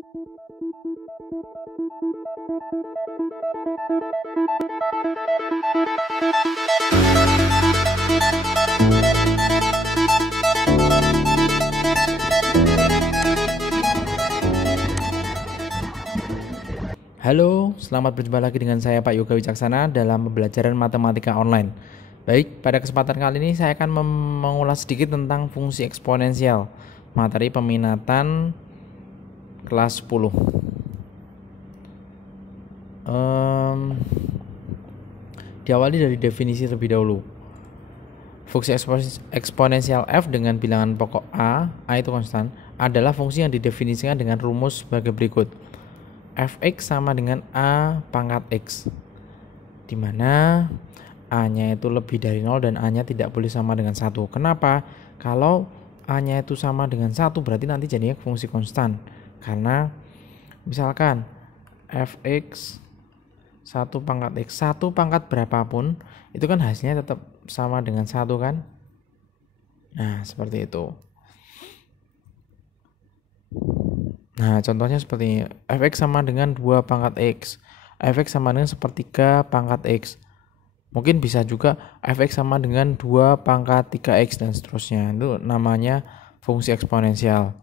Halo, selamat berjumpa lagi dengan saya Pak Yoga Wicaksana dalam pembelajaran matematika online. Baik, pada kesempatan kali ini saya akan mengulas sedikit tentang fungsi eksponensial, materi peminatan kelas 10. Diawali dari definisi terlebih dahulu. Fungsi eksponensial f dengan bilangan pokok a itu konstan, adalah fungsi yang didefinisikan dengan rumus sebagai berikut. Fx sama dengan a pangkat x, di mana a-nya itu lebih dari 0 dan a-nya tidak boleh sama dengan 1. Kenapa? Kalau a-nya itu sama dengan 1 berarti nanti jadinya fungsi konstan. Karena misalkan fx 1 pangkat x, 1 pangkat berapapun itu kan hasilnya tetap sama dengan 1 kan? Nah, seperti itu. Nah, contohnya seperti ini. Fx sama dengan 2 pangkat x. Fx sama dengan sepertiga pangkat x. Mungkin bisa juga fx sama dengan 2 pangkat 3x dan seterusnya. Itu namanya fungsi eksponensial.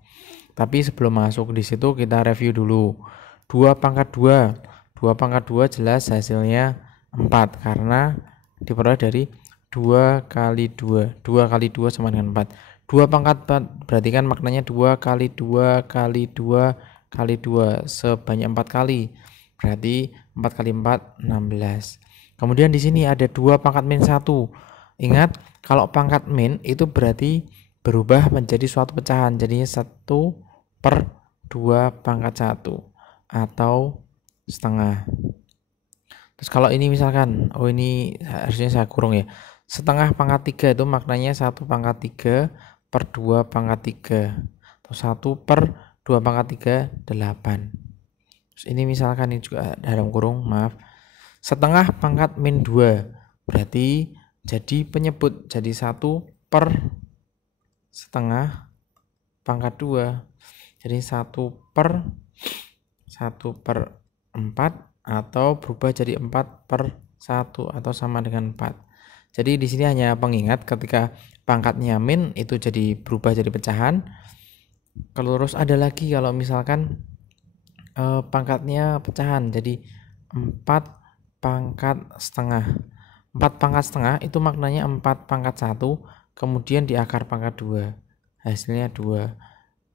Tapi sebelum masuk di situ kita review dulu. 2 pangkat 2. 2 pangkat 2 jelas hasilnya 4 karena diperoleh dari 2 kali 2. 2 kali 2 sama dengan 4. 2 pangkat 4 berarti kan maknanya 2 kali 2 kali 2 kali 2 sebanyak 4 kali. Berarti 4 kali 4 16. Kemudian di sini ada 2 pangkat min 1. Ingat, kalau pangkat min itu berarti berubah menjadi suatu pecahan. Jadinya 1/2 pangkat 1 atau setengah. Terus kalau ini misalkan, ini harusnya saya kurung ya. Setengah pangkat 3 itu maknanya 1 pangkat 3 per 2 pangkat 3 atau 1 per 2 pangkat 3 8. Terus ini misalkan ini juga dalam kurung, maaf, setengah pangkat min 2 berarti jadi penyebut, jadi 1 per setengah pangkat 2 jadi 1 per 4 atau berubah jadi 4 per 1 atau sama dengan 4. Jadi di sini hanya pengingat ketika pangkatnya min itu jadi berubah jadi pecahan. Kalau terus ada lagi kalau misalkan pangkatnya pecahan jadi 4 pangkat setengah. 4 pangkat setengah itu maknanya 4 pangkat 1 kemudian di akar pangkat 2. Hasilnya 2.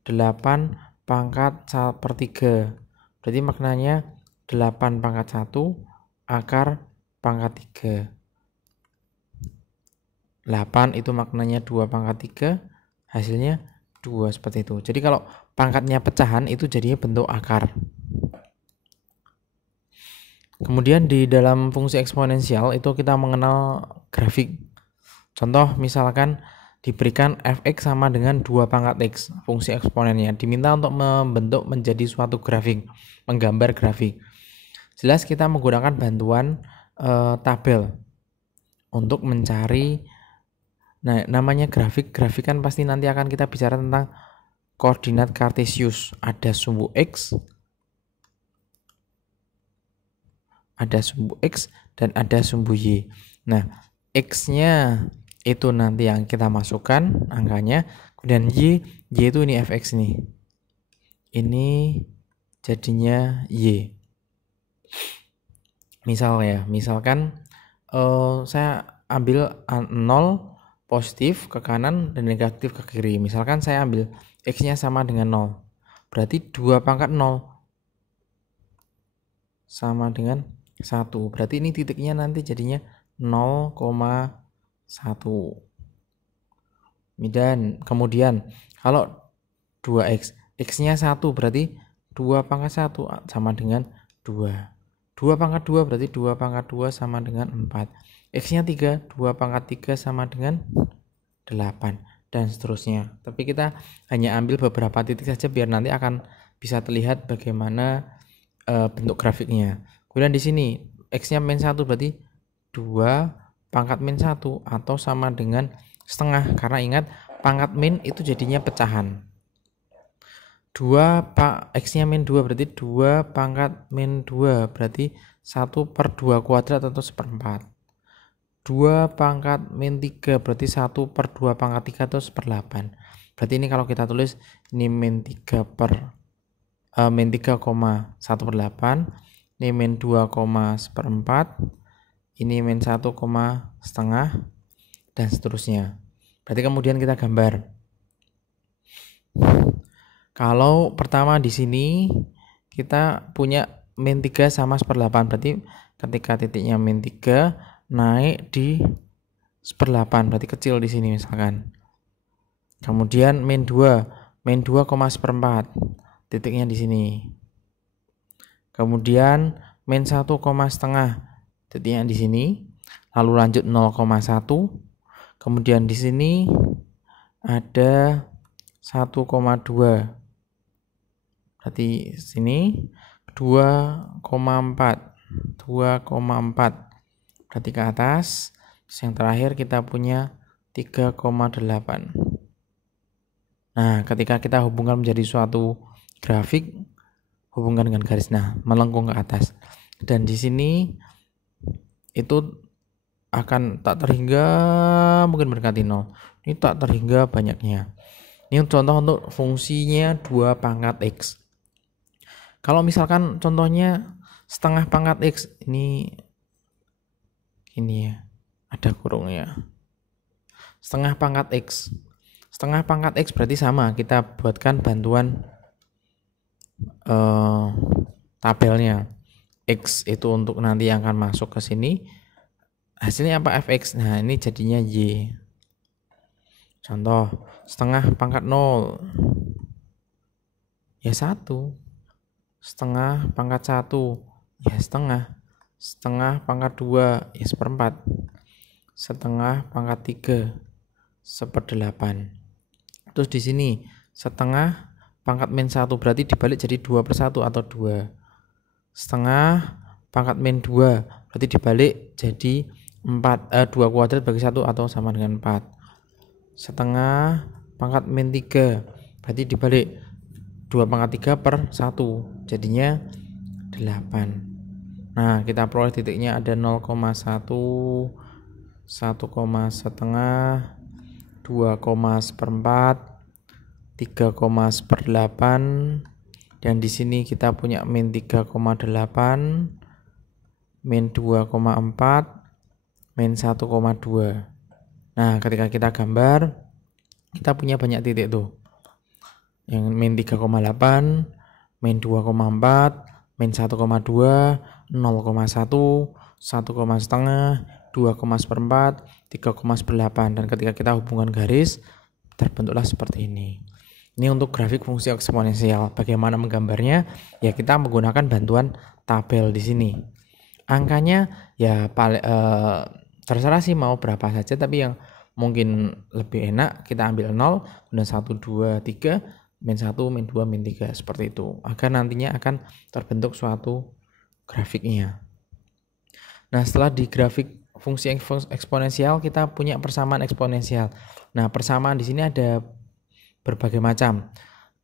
8 pangkat per 3. Berarti maknanya 8 pangkat 1 akar pangkat 3. 8 itu maknanya 2 pangkat 3, hasilnya 2 seperti itu. Jadi kalau pangkatnya pecahan itu jadinya bentuk akar. Kemudian di dalam fungsi eksponensial itu kita mengenal grafik. Contoh misalkan diberikan fx sama dengan 2 pangkat x, fungsi eksponennya. Diminta untuk membentuk menjadi suatu grafik, menggambar grafik. Jelas kita menggunakan bantuan tabel untuk mencari. Nah, namanya grafik kan pasti nanti akan kita bicara tentang koordinat kartesius. Ada sumbu x, dan ada sumbu y. Nah, x-nya itu nanti yang kita masukkan angkanya, kemudian y itu ini fx nih. Ini jadinya y. Misalkan saya ambil 0 positif ke kanan dan negatif ke kiri. Misalkan saya ambil x-nya sama dengan 0. Berarti 2 pangkat 0 sama dengan 1. Berarti ini titiknya nanti jadinya 0,1. Dan kemudian kalau 2x, x-nya 1 berarti 2 pangkat 1 sama dengan 2. 2 pangkat 2 berarti 2 pangkat 2 sama dengan 4. X-nya 3, 2 pangkat 3 sama dengan 8 dan seterusnya. Tapi kita hanya ambil beberapa titik saja biar nanti akan bisa terlihat bagaimana bentuk grafiknya. Kemudian di sini X-nya min 1 berarti 2 pangkat min 1 atau sama dengan setengah, karena ingat pangkat min itu jadinya pecahan. X-nya min 2 berarti 2 pangkat min 2 berarti 1/2 kuadrat atau 1/4. 2 pangkat min 3 berarti 1/2 pangkat 3 atau 1/8. Berarti ini kalau kita tulis ini min 3,1/8, ini min 2,1/4, ini min 1,5 dan seterusnya. Berarti kemudian kita gambar. Kalau pertama di sini kita punya min 3 sama 1/8, berarti ketika titiknya min 3 naik di 1/8, berarti kecil di sini misalkan. Kemudian min 2,1/4, titiknya di sini. Kemudian min 1,5, titiknya di sini. Lalu lanjut 0,1. Kemudian di sini ada 1,2. Berarti sini 2,4. Berarti ke atas. Terus yang terakhir kita punya 3,8. Nah, ketika kita hubungkan menjadi suatu grafik, hubungkan dengan garis, nah, melengkung ke atas. Dan di sini itu akan tak terhingga mungkin mendekati 0. Ini tak terhingga banyaknya. Ini contoh untuk fungsinya 2 pangkat X. Kalau misalkan contohnya setengah pangkat X, ini ya, ada kurungnya. Setengah pangkat X. Setengah pangkat X berarti sama, kita buatkan bantuan tabelnya. X itu untuk nanti yang akan masuk ke sini. Hasilnya apa? Fx. Nah, ini jadinya Y. Contoh, setengah pangkat 0. Ya 1. Setengah pangkat 1. Ya setengah. Setengah pangkat 2. Ya 1/4. Setengah pangkat 3. 1/8. Terus di sini setengah pangkat min 1 berarti dibalik jadi 2/1 atau 2. Setengah pangkat min 2 berarti dibalik jadi 2 kuadrat bagi 1 atau sama dengan 4. Setengah pangkat min 3 berarti dibalik 2 pangkat 3/1 jadinya 8. Nah, kita peroleh titiknya ada 0,1, 1,5, 2,1/4, 3,1/8, dan di sini kita punya min 3,8, min 2,4, min 1,2. Nah, ketika kita gambar, kita punya banyak titik tuh. Yang min 3,8, min 2,4, min 1,2, 0,1, 1,5, 2,1/4, 3,1/8. Dan ketika kita hubungkan garis, terbentuklah seperti ini. Ini untuk grafik fungsi eksponensial. Bagaimana menggambarnya? Ya, kita menggunakan bantuan tabel di sini. Angkanya ya terserah sih mau berapa saja, tapi yang mungkin lebih enak kita ambil 0, kemudian 1, 2, 3, min 1, min 2, min 3, seperti itu. Agar nantinya akan terbentuk suatu grafiknya. Nah, setelah di grafik fungsi eksponensial, kita punya persamaan eksponensial. Nah, persamaan di sini ada berbagai macam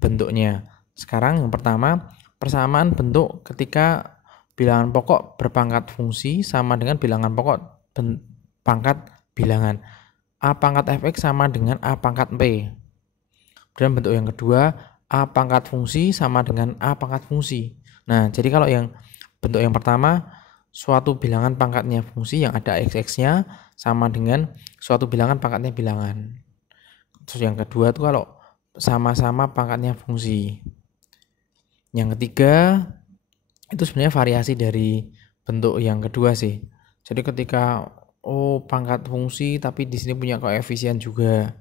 bentuknya. Sekarang yang pertama, persamaan bentuk ketika bilangan pokok berpangkat fungsi sama dengan bilangan pokok pangkat bilangan. A pangkat fx sama dengan A pangkat p. Dan bentuk yang kedua, A pangkat fungsi sama dengan A pangkat fungsi. Nah, jadi kalau yang bentuk yang pertama, suatu bilangan pangkatnya fungsi yang ada x-nya sama dengan suatu bilangan pangkatnya bilangan. Terus yang kedua itu kalau sama-sama pangkatnya fungsi. Yang ketiga itu sebenarnya variasi dari bentuk yang kedua sih. Jadi ketika pangkat fungsi tapi di sini punya koefisien juga.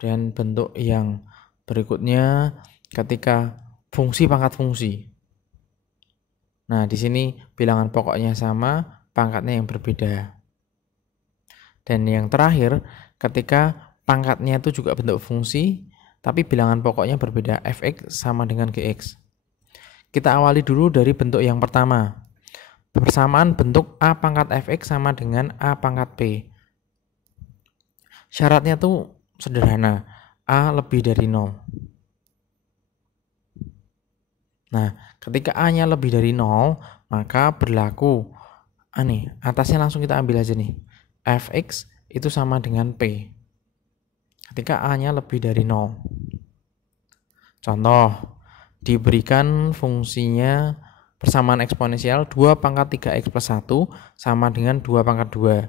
Dan bentuk yang berikutnya ketika fungsi pangkat fungsi. Nah, di sini bilangan pokoknya sama, pangkatnya yang berbeda. Dan yang terakhir ketika pangkatnya itu juga bentuk fungsi tapi bilangan pokoknya berbeda, fx sama dengan gx. Kita awali dulu dari bentuk yang pertama. Persamaan bentuk A pangkat fx sama dengan A pangkat p. Syaratnya tuh sederhana, A lebih dari 0. Nah, ketika A-nya lebih dari 0, maka berlaku atasnya langsung kita ambil aja nih. Fx itu sama dengan P. Ketika A-nya lebih dari 0. Contoh, diberikan fungsinya persamaan eksponensial 2 pangkat 3x plus 1 sama dengan 2 pangkat 2.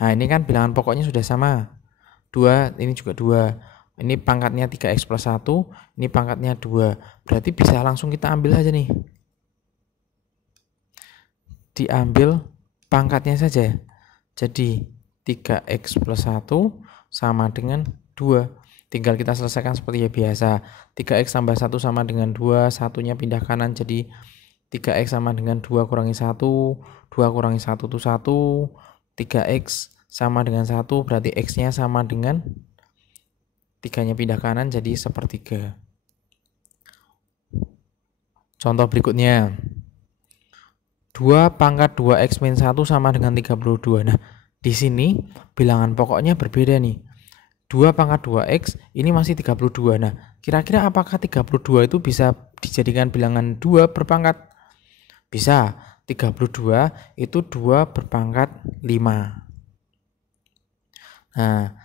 Nah, ini kan bilangan pokoknya sudah sama. 2, ini juga 2. Ini pangkatnya 3x plus 1, ini pangkatnya 2. Berarti bisa langsung kita ambil saja nih. Diambil pangkatnya saja. Jadi 3x plus 1 sama dengan 2. Tinggal kita selesaikan seperti biasa. 3x tambah 1 sama dengan 2, satunya pindah kanan jadi 3x sama dengan 2 kurangi 1, 2 kurangi 1 itu 1, 3x sama dengan 1, berarti x-nya sama dengan 3-nya pindah kanan jadi sepertiga. Contoh berikutnya. 2 pangkat 2x min 1 sama dengan 32. Nah, di sini bilangan pokoknya berbeda nih. 2 pangkat 2x ini masih 32. Nah, kira-kira apakah 32 itu bisa dijadikan bilangan 2 berpangkat? Bisa. 32 itu 2 berpangkat 5. Nah,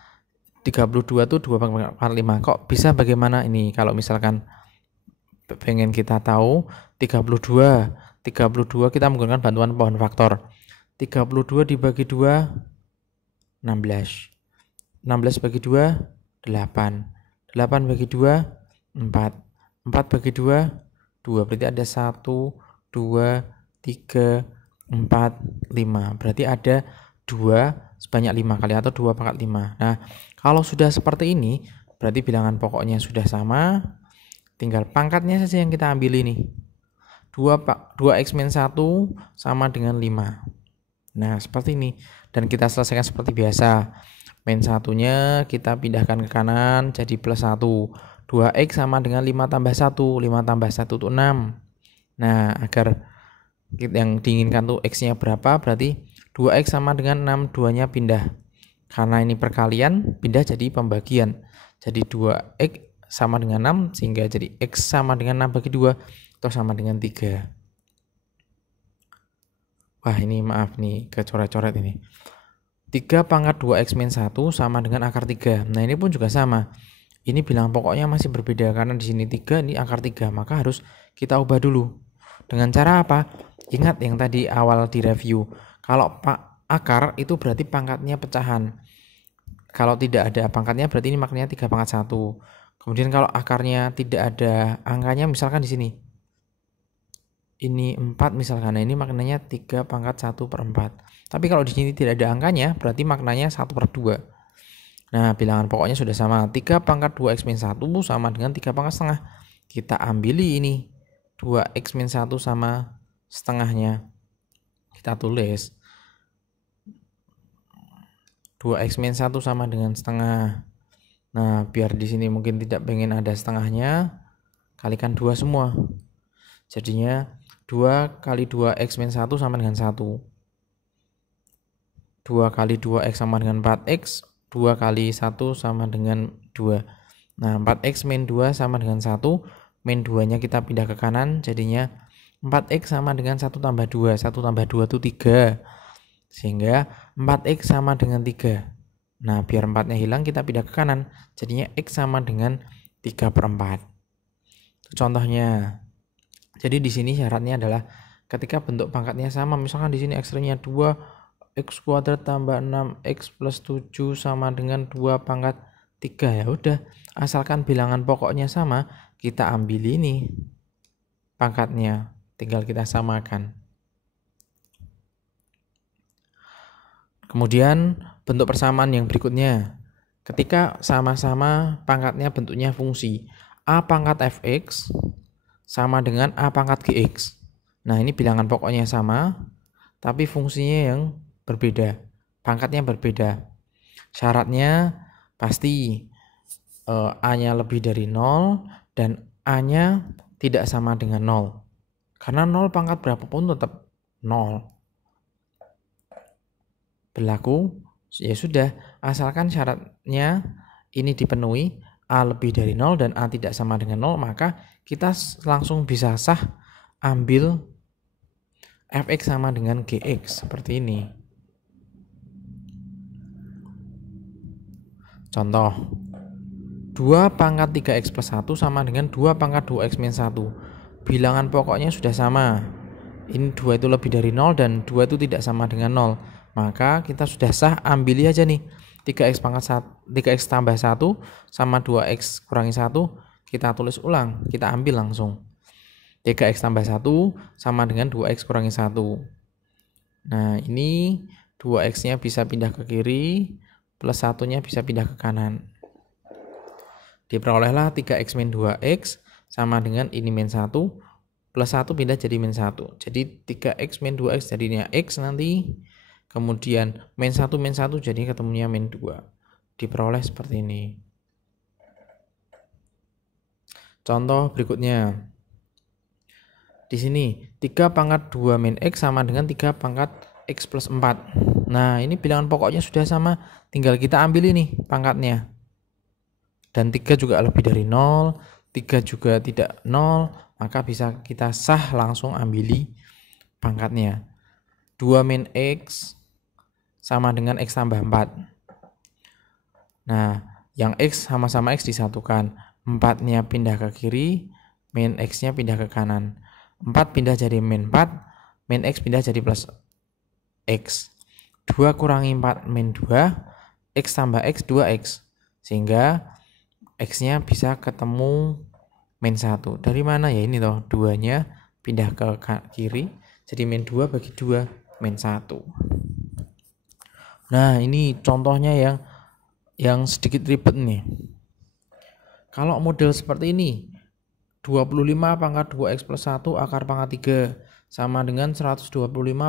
32 itu 2 berpangkat 5. Kok bisa bagaimana ini? Kalau misalkan pengen kita tahu 32 kita menggunakan bantuan pohon faktor. 32 dibagi 2 16. 16 bagi 2 8. 8 bagi 2 4. 4 bagi 2 2. Berarti ada 1 2 3 4 5. Berarti ada 2 sebanyak 5 kali atau 2 pangkat 5. Nah, kalau sudah seperti ini berarti bilangan pokoknya sudah sama. Tinggal pangkatnya saja yang kita ambil ini. 2x min 1 sama dengan 5. Nah, seperti ini. Dan kita selesaikan seperti biasa. Min 1-nya kita pindahkan ke kanan jadi plus 1. 2x sama dengan 5 tambah 1. 5 tambah 1 itu 6. Nah, agar yang diinginkan tuh x-nya berapa, berarti 2x sama dengan 6. 2-nya pindah. Karena ini perkalian, pindah jadi pembagian. Jadi 2x sama dengan 6 sehingga jadi x sama dengan 6 bagi 2 atau sama dengan 3. Wah, ini maaf nih kecoret-coret ini. 3 pangkat 2x min 1 sama dengan akar 3. Nah, ini pun juga sama. Ini bilangan pokoknya masih berbeda karena di sini 3, ini akar 3. Maka harus kita ubah dulu. Dengan cara apa? Ingat yang tadi awal di review. Kalau akar itu berarti pangkatnya pecahan. Kalau tidak ada pangkatnya berarti ini maknanya 3 pangkat 1. Kemudian kalau akarnya tidak ada angkanya, misalkan di sini. Ini 4 misalkan, nah ini maknanya 3 pangkat 1 per 4. Tapi kalau di sini tidak ada angkanya, berarti maknanya 1 per 2. Nah, bilangan pokoknya sudah sama. 3 pangkat 2x min 1 sama dengan 3 pangkat setengah. Kita ambili ini. 2x min 1 sama setengahnya. Kita tulis. 2x min 1 sama dengan setengah. Nah, biar di sini mungkin tidak pengen ada setengahnya, kalikan 2 semua. Jadinya 2 kali 2x min 1 sama dengan 1. 2 kali 2x sama dengan 4x. 2 kali 1 sama dengan 2. Nah, 4x min 2 sama dengan 1. Min 2-nya kita pindah ke kanan, jadinya 4x sama dengan 1 tambah 2. 1 tambah 2 itu 3. Sehingga 4x sama dengan 3. Nah, biar 4-nya hilang kita pindah ke kanan. Jadinya x sama dengan 3 per 4. Itu contohnya. Jadi di sini syaratnya adalah ketika bentuk pangkatnya sama, misalkan di sini ekstrimnya 2 x kuadrat tambah 6x plus 7 sama dengan 2 pangkat 3. Ya udah, asalkan bilangan pokoknya sama, kita ambil ini pangkatnya, tinggal kita samakan. Kemudian bentuk persamaan yang berikutnya. Ketika sama-sama pangkatnya bentuknya fungsi a pangkat fx sama dengan a pangkat gx. Nah, ini bilangan pokoknya sama, tapi fungsinya yang berbeda, pangkatnya berbeda. Syaratnya pasti a-nya lebih dari 0 dan a-nya tidak sama dengan 0. Karena 0 pangkat berapapun tetap 0. Berlaku, ya sudah, asalkan syaratnya ini dipenuhi, A lebih dari 0 dan A tidak sama dengan 0, maka kita langsung bisa sah ambil fx sama dengan gx seperti ini. Contoh, 2 pangkat 3x plus 1 sama dengan 2 pangkat 2x min 1. Bilangan pokoknya sudah sama. Ini 2 itu lebih dari 0 dan 2 itu tidak sama dengan 0. Maka kita sudah sah ambil aja nih. 3x tambah 1 sama 2x kurangi 1. Kita tulis ulang. Kita ambil langsung. 3x tambah 1 sama dengan 2x kurangi 1. Nah ini 2x-nya bisa pindah ke kiri. Plus 1-nya bisa pindah ke kanan. Diperolehlah 3x min 2x sama dengan ini min 1. Plus 1 pindah jadi min 1. Jadi 3x min 2x jadinya x nanti. Kemudian min 1 jadi ketemunya min 2. Diperoleh seperti ini. Contoh berikutnya. Di sini 3 pangkat 2 min x sama dengan 3 pangkat x plus 4. Nah ini bilangan pokoknya sudah sama. Tinggal kita ambil ini pangkatnya. Dan 3 juga lebih dari 0. 3 juga tidak 0. Maka bisa kita sah langsung ambili pangkatnya. 2 min x sama dengan x tambah 4. Nah, yang x sama-sama x disatukan. 4-nya pindah ke kiri, min x-nya pindah ke kanan. 4 pindah jadi min 4, min x pindah jadi plus x. 2 kurangi 4 min 2, x tambah x 2x. Sehingga x-nya bisa ketemu min 1. Dari mana ya ini toh? 2-nya pindah ke kiri, jadi min 2 bagi 2, min 1. Nah ini contohnya yang sedikit ribet nih. Kalau model seperti ini 25 pangkat 2x plus 1 akar pangkat 3 sama dengan 125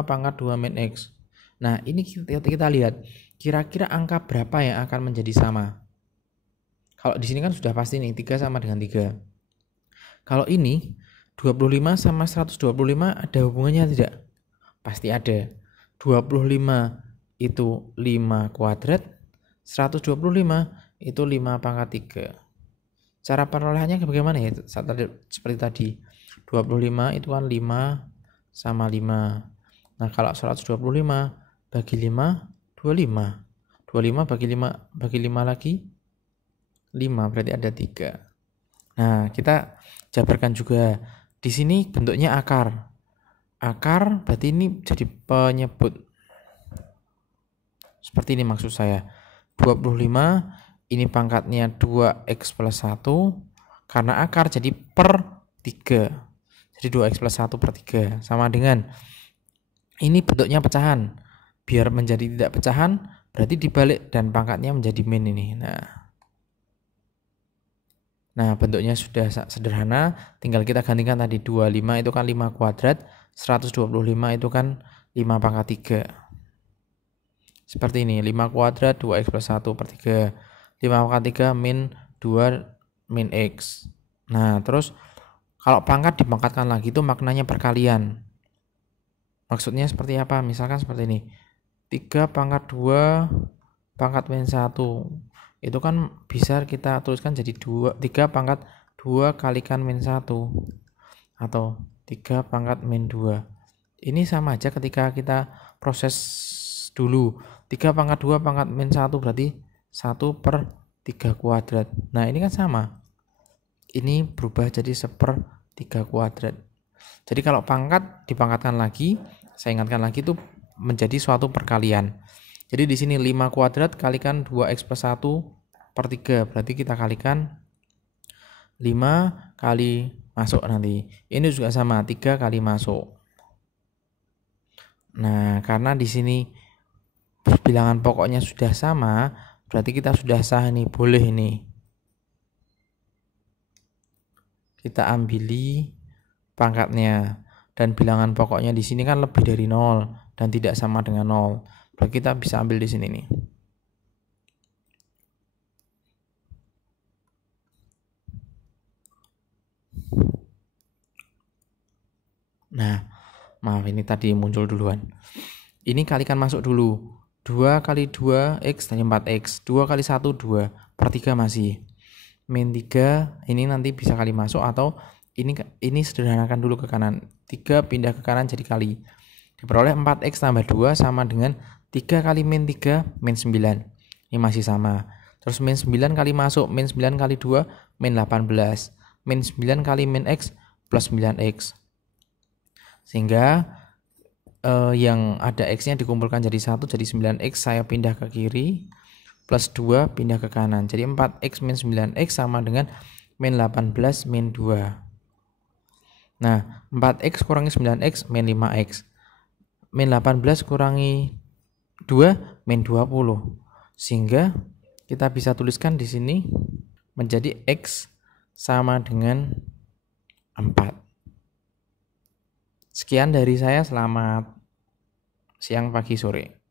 pangkat 2 min x. Nah ini kita lihat kira-kira angka berapa yang akan menjadi sama. Kalau di sini kan sudah pasti nih 3 sama dengan 3. Kalau ini 25 sama 125 ada hubungannya tidak? Pasti ada. 25 itu 5 kuadrat, 125 itu 5 pangkat 3. Cara perolehannya bagaimana ya? Seperti tadi 25 itu kan 5 sama 5. Nah kalau 125 bagi 5 25. 25 bagi 5 lagi 5, berarti ada 3. Nah kita jabarkan juga. Di sini bentuknya akar. Akar berarti ini jadi penyebut. Seperti ini maksud saya. 25 ini pangkatnya 2x plus 1. Karena akar jadi per 3. Jadi 2x plus 1 per 3. Sama dengan ini bentuknya pecahan. Biar menjadi tidak pecahan berarti dibalik dan pangkatnya menjadi min ini. Nah bentuknya sudah sederhana. Tinggal kita gantikan tadi 25 itu kan 5 kuadrat. 125 itu kan 5 pangkat 3. Seperti ini, 5 kuadrat 2x plus 1 per 3. 5 pangkat 3 min 2 min x. Nah terus kalau pangkat dipangkatkan lagi itu maknanya perkalian. Maksudnya seperti apa? Misalkan seperti ini. 3 pangkat 2 pangkat min 1. Itu kan bisa kita tuliskan jadi 3 pangkat 2 kalikan min 1. Atau 3 pangkat min 2. Ini sama aja ketika kita proses dulu. 3 pangkat 2 pangkat min 1 berarti 1 per 3 kuadrat. Nah ini kan sama. Ini berubah jadi 1/3 kuadrat. Jadi kalau pangkat dipangkatkan lagi, saya ingatkan lagi itu menjadi suatu perkalian. Jadi di sini 5 kuadrat kalikan 2x plus 1 per 3. Berarti kita kalikan 5 kali masuk nanti. Ini juga sama, 3 kali masuk. Nah karena di sini bilangan pokoknya sudah sama, berarti kita sudah sah nih, boleh nih. Kita ambili pangkatnya dan bilangan pokoknya di sini kan lebih dari 0 dan tidak sama dengan 0. Berarti kita bisa ambil di sini nih. Nah, maaf ini tadi muncul duluan. Ini kalikan masuk dulu. 2 kali 2 x dan 4x. 2 kali 1 2 per 3 masih. min 3 ini nanti bisa kali masuk, atau ini sederhanakan dulu ke kanan. 3 pindah ke kanan jadi kali. Diperoleh 4x tambah 2 sama dengan 3 kali min 3 min 9. Ini masih sama. Terus min 9 kali masuk, min 9 kali 2 min 18. Min 9 kali min x plus 9x. Sehingga yang ada x-nya dikumpulkan jadi 1, jadi 9x, saya pindah ke kiri, plus 2 pindah ke kanan. Jadi 4x min 9x sama dengan min 18 min 2. Nah, 4x kurangi 9x min 5x. Min 18 kurangi 2 min 20. Sehingga kita bisa tuliskan di sini menjadi x sama dengan 4. Sekian dari saya, selamat siang, pagi, sore.